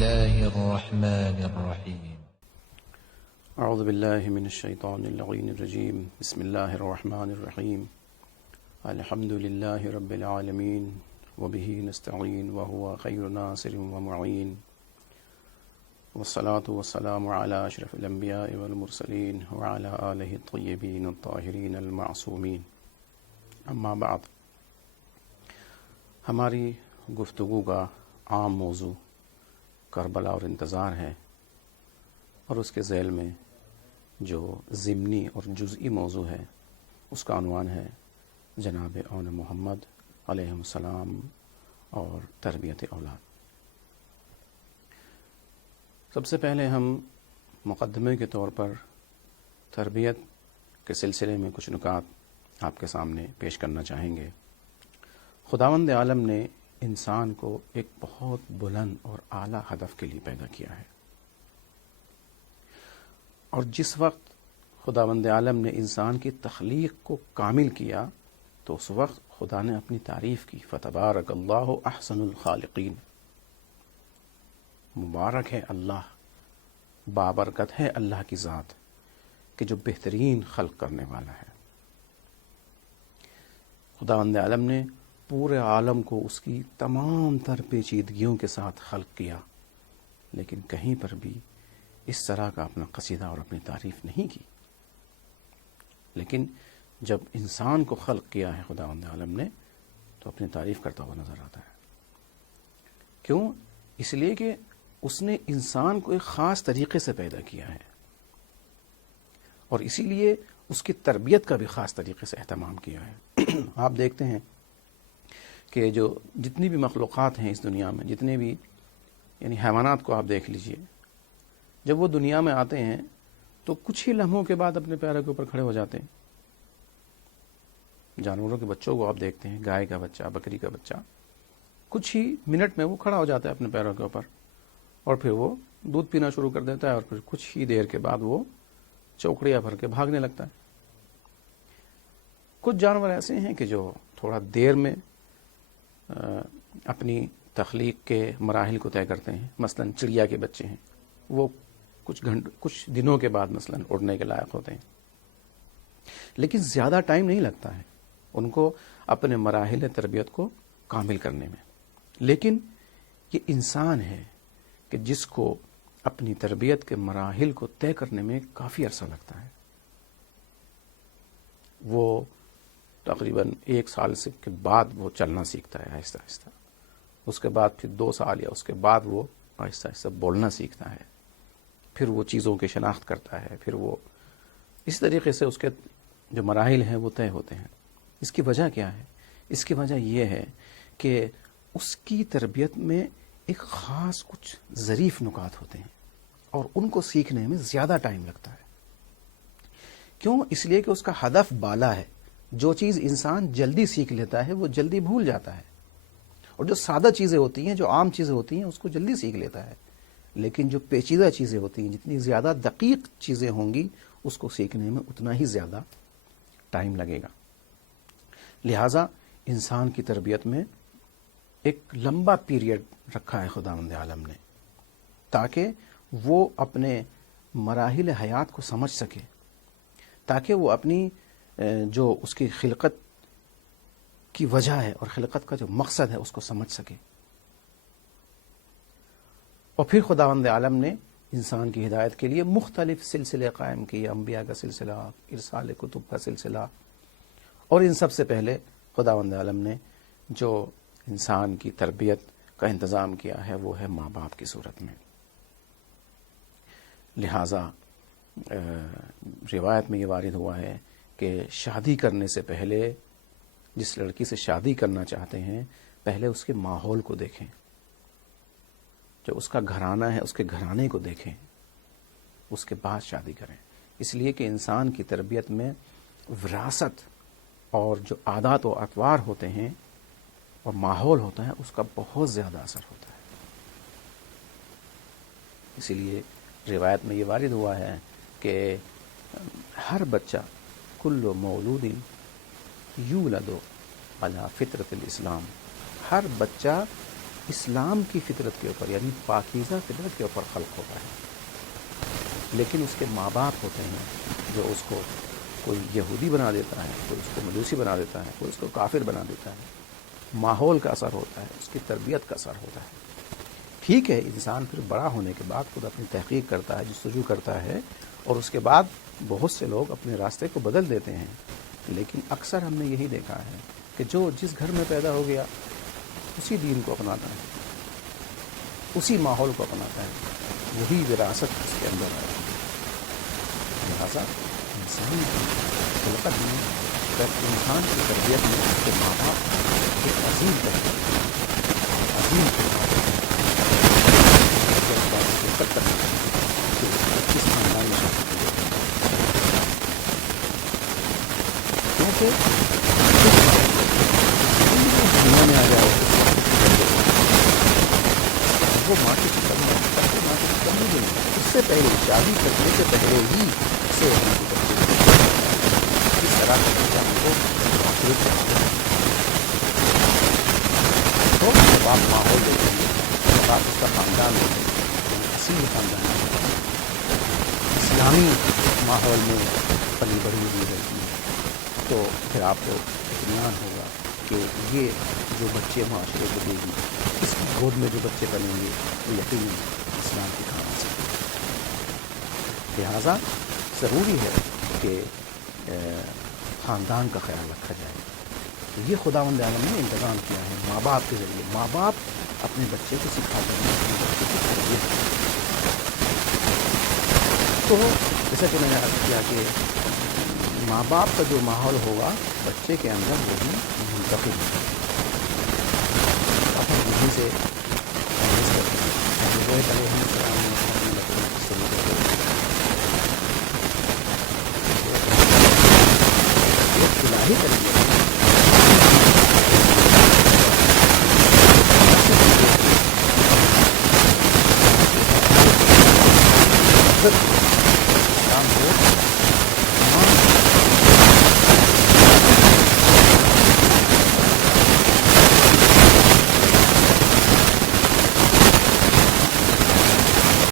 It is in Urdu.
الله الرحمن الرحيم اعوذ باللہ من الشیطان اللعین الرجیم بسم اللہ الرحمن الرحیم الحمد للہ رب العالمین وبہ نستعین وهو خیر ناصر ومعین والصلاة والسلام علی اشرف الانبیاء والمرسلین وعلی آلہ الطیبین الطاہرین المعصومین اما بعد. ہماری گفتگو کا عام موضوع کربلا اور انتظار ہے، اور اس کے ذیل میں جو ضمنی اور جزئی موضوع ہے اس کا عنوان ہے جناب اون محمد علیہ السلام اور تربیت اولاد. سب سے پہلے ہم مقدمے کے طور پر تربیت کے سلسلے میں کچھ نکات آپ کے سامنے پیش کرنا چاہیں گے. خداوند عالم نے انسان کو ایک بہت بلند اور اعلیٰ ہدف کے لیے پیدا کیا ہے، اور جس وقت خداوند عالم نے انسان کی تخلیق کو کامل کیا تو اس وقت خدا نے اپنی تعریف کی، فتبارک اللہ احسن الخالقین. مبارک ہے اللہ، بابرکت ہے اللہ کی ذات کہ جو بہترین خلق کرنے والا ہے. خداوند عالم نے پورے عالم کو اس کی تمام تر پیچیدگیوں کے ساتھ خلق کیا، لیکن کہیں پر بھی اس طرح کا اپنا قصیدہ اور اپنی تعریف نہیں کی. لیکن جب انسان کو خلق کیا ہے خداوند عالم نے تو اپنی تعریف کرتا ہوا نظر آتا ہے. کیوں؟ اس لیے کہ اس نے انسان کو ایک خاص طریقے سے پیدا کیا ہے، اور اسی لیے اس کی تربیت کا بھی خاص طریقے سے اہتمام کیا ہے. آپ دیکھتے ہیں کہ جو جتنی بھی مخلوقات ہیں اس دنیا میں، جتنے بھی یعنی حیوانات کو آپ دیکھ لیجئے، جب وہ دنیا میں آتے ہیں تو کچھ ہی لمحوں کے بعد اپنے پیروں کے اوپر کھڑے ہو جاتے ہیں. جانوروں کے بچوں کو آپ دیکھتے ہیں، گائے کا بچہ، بکری کا بچہ، کچھ ہی منٹ میں وہ کھڑا ہو جاتا ہے اپنے پیروں کے اوپر، اور پھر وہ دودھ پینا شروع کر دیتا ہے، اور پھر کچھ ہی دیر کے بعد وہ چوکڑیاں بھر کے بھاگنے لگتا ہے. کچھ جانور ایسے ہیں کہ جو تھوڑا دیر میں اپنی تخلیق کے مراحل کو طے کرتے ہیں. مثلا چڑیا کے بچے ہیں، وہ کچھ دنوں کے بعد مثلا اڑنے کے لائق ہوتے ہیں، لیکن زیادہ ٹائم نہیں لگتا ہے ان کو اپنے مراحل تربیت کو کامل کرنے میں. لیکن یہ انسان ہے کہ جس کو اپنی تربیت کے مراحل کو طے کرنے میں کافی عرصہ لگتا ہے. وہ تقریباً 1 سال سے کے بعد وہ چلنا سیکھتا ہے آہستہ آہستہ، اس کے بعد پھر 2 سال یا اس کے بعد وہ آہستہ آہستہ بولنا سیکھتا ہے، پھر وہ چیزوں کی شناخت کرتا ہے، پھر وہ اس طریقے سے اس کے جو مراحل ہیں وہ طے ہوتے ہیں. اس کی وجہ کیا ہے؟ اس کی وجہ یہ ہے کہ اس کی تربیت میں ایک خاص کچھ ظریف نکات ہوتے ہیں، اور ان کو سیکھنے میں زیادہ ٹائم لگتا ہے. کیوں؟ اس لیے کہ اس کا ہدف بالا ہے. جو چیز انسان جلدی سیکھ لیتا ہے وہ جلدی بھول جاتا ہے، اور جو سادہ چیزیں ہوتی ہیں، جو عام چیزیں ہوتی ہیں، اس کو جلدی سیکھ لیتا ہے. لیکن جو پیچیدہ چیزیں ہوتی ہیں، جتنی زیادہ دقیق چیزیں ہوں گی، اس کو سیکھنے میں اتنا ہی زیادہ ٹائم لگے گا. لہٰذا انسان کی تربیت میں ایک لمبا پیریڈ رکھا ہے خداوند عالم نے، تاکہ وہ اپنے مراحل حیات کو سمجھ سکے، تاکہ وہ اپنی جو اس کی خلقت کی وجہ ہے اور خلقت کا جو مقصد ہے اس کو سمجھ سکے. اور پھر خداوند عالم نے انسان کی ہدایت کے لیے مختلف سلسلے قائم کیے، انبیاء کا سلسلہ، ارسال کتب کا سلسلہ، اور ان سب سے پہلے خداوند عالم نے جو انسان کی تربیت کا انتظام کیا ہے وہ ہے ماں باپ کی صورت میں. لہٰذا روایت میں یہ وارد ہوا ہے کہ شادی کرنے سے پہلے جس لڑکی سے شادی کرنا چاہتے ہیں پہلے اس کے ماحول کو دیکھیں، جو اس کا گھرانہ ہے اس کے گھرانے کو دیکھیں، اس کے بعد شادی کریں. اس لیے کہ انسان کی تربیت میں وراثت اور جو عادات و اطوار ہوتے ہیں اور ماحول ہوتا ہے اس کا بہت زیادہ اثر ہوتا ہے. اسی لیے روایت میں یہ وارد ہوا ہے کہ ہر بچہ کل مولود یولد علی فطرت الاسلام، ہر بچہ اسلام کی فطرت کے اوپر یعنی پاکیزہ فطرت کے اوپر خلق ہوتا ہے، لیکن اس کے ماں باپ ہوتے ہیں جو اس کو کوئی یہودی بنا دیتا ہے، کوئی اس کو مجوسی بنا دیتا ہے، کوئی اس کو کافر بنا دیتا ہے۔ ماحول کا اثر ہوتا ہے، اس کی تربیت کا اثر ہوتا ہے۔ ٹھیک ہے، انسان پھر بڑا ہونے کے بعد خود اپنی تحقیق کرتا ہے، جستجو کرتا ہے، اور اس کے بعد بہت سے لوگ اپنے راستے کو بدل دیتے ہیں، لیکن اکثر ہم نے یہی دیکھا ہے کہ جو جس گھر میں پیدا ہو گیا اسی دین کو اپناتا ہے، اسی ماحول کو اپناتا ہے، وہی وراثت اس کے اندر ہے۔ لہٰذا انسانی خلقت میں، انسان کی تربیت میں اس کے ماں باپ ایک عظیم تحقیق عظیم اس خاندان میں کیونکہ دنیا میں آ جائے وہ ماں کی فکر میں نہیں گئی، اس سے پہلے شادی کرنے سے پہلے ہی اسے اس طرح کو تو جب آپ ماحول دیکھیں گے، جب آپ اس کا خاندان دیکھیں گے، اصیل خاندان اسلامی ماحول میں پلی بڑھی ہوئی رہتی ہے، تو پھر آپ کو اطمینان ہوگا کہ یہ جو بچے معاشرے کو دے گی، اس گود میں جو بچے بنیں گے وہ یقیناً اسلام کی کہانی سے۔ لہٰذا ضروری ہے کہ خاندان کا خیال رکھا جائے۔ تو یہ خداوند عالم نے انتظام کیا ہے ماں باپ کے ذریعے۔ ماں باپ اپنے بچے کو سکھاتے ہیں، اپنے بچے کی تربیت کرتے ہیں۔ تو جیسا کہ میں نے عرض کیا کہ ماں باپ کا جو ماحول ہوگا بچے کے اندر وہ بھی منتقل ہوگا۔ اپنے بجلی سے